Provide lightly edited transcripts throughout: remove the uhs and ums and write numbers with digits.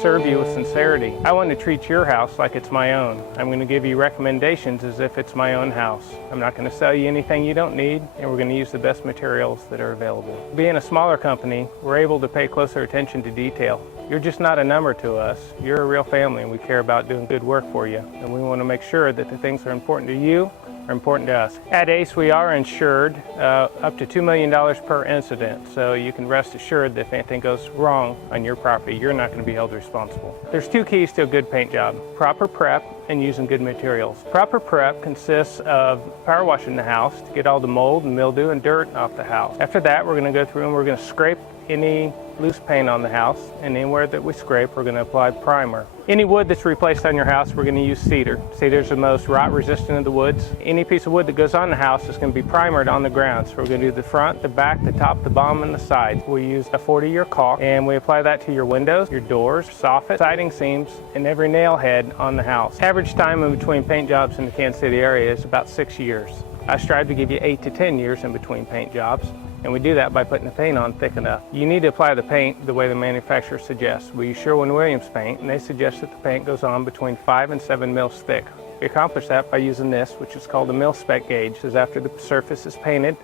serve you with sincerity. I want to treat your house like it's my own. I'm going to give you recommendations as if it's my own house. I'm not going to sell you anything you don't need, and we're going to use the best materials that are available. Being a smaller company, we're able to pay closer attention to detail. You're just not a number to us. You're a real family, and we care about doing good work for you. And we want to make sure that the things that are important to you are important to us. At ACE, we are insured up to $2 million per incident, so you can rest assured that if anything goes wrong on your property, you're not going to be held responsible. There's two keys to a good paint job: proper prep and using good materials. Proper prep consists of power washing the house to get all the mold and mildew and dirt off the house. After that, we're going to go through and we're going to scrape any loose paint on the house, and anywhere that we scrape, we're going to apply primer. Any wood that's replaced on your house, we're going to use cedar. Cedar's the most rot resistant of the woods. Any piece of wood that goes on the house is going to be primered on the ground. So we're going to do the front, the back, the top, the bottom, and the sides. We use a 40-year caulk, and we apply that to your windows, your doors, soffit, siding seams, and every nail head on the house. Average time in between paint jobs in the Kansas City area is about 6 years. I strive to give you 8 to 10 years in between paint jobs, and we do that by putting the paint on thick enough. You need to apply the paint the way the manufacturer suggests. We use Sherwin-Williams paint, and they suggest that the paint goes on between 5 and 7 mils thick. We accomplish that by using this, which is called a mil-spec gauge. Because after the surface is painted,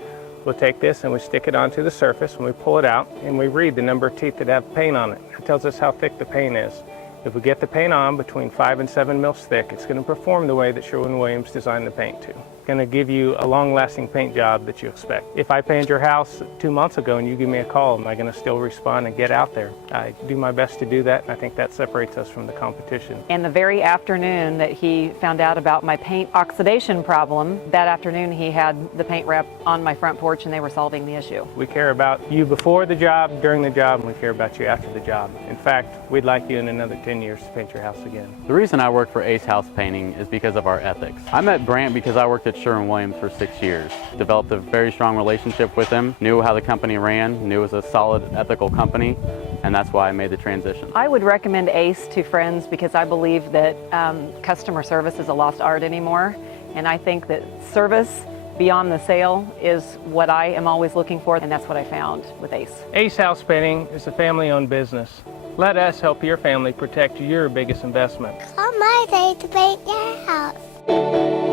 we'll take this and we stick it onto the surface, and we pull it out, and we read the number of teeth that have paint on it. It tells us how thick the paint is. If we get the paint on between 5 and 7 mils thick, it's going to perform the way that Sherwin-Williams designed the paint to. It's going to give you a long-lasting paint job that you expect. If I painted your house 2 months ago and you give me a call, am I going to still respond and get out there? I do my best to do that, and I think that separates us from the competition. And the very afternoon that he found out about my paint oxidation problem, that afternoon he had the paint rep on my front porch and they were solving the issue. We care about you before the job, during the job, and we care about you after the job. In fact, we'd like you in another 10 years to paint your house again. The reason I work for Ace House Painting is because of our ethics. I met Brant because I worked at Sherwin-Williams for 6 years. Developed a very strong relationship with him, knew how the company ran, knew it was a solid, ethical company, and that's why I made the transition. I would recommend ACE to friends because I believe that customer service is a lost art anymore, and I think that service beyond the sale is what I am always looking for, and that's what I found with ACE. Ace House Painting is a family-owned business. Let us help your family protect your biggest investment. Call my day to paint your house.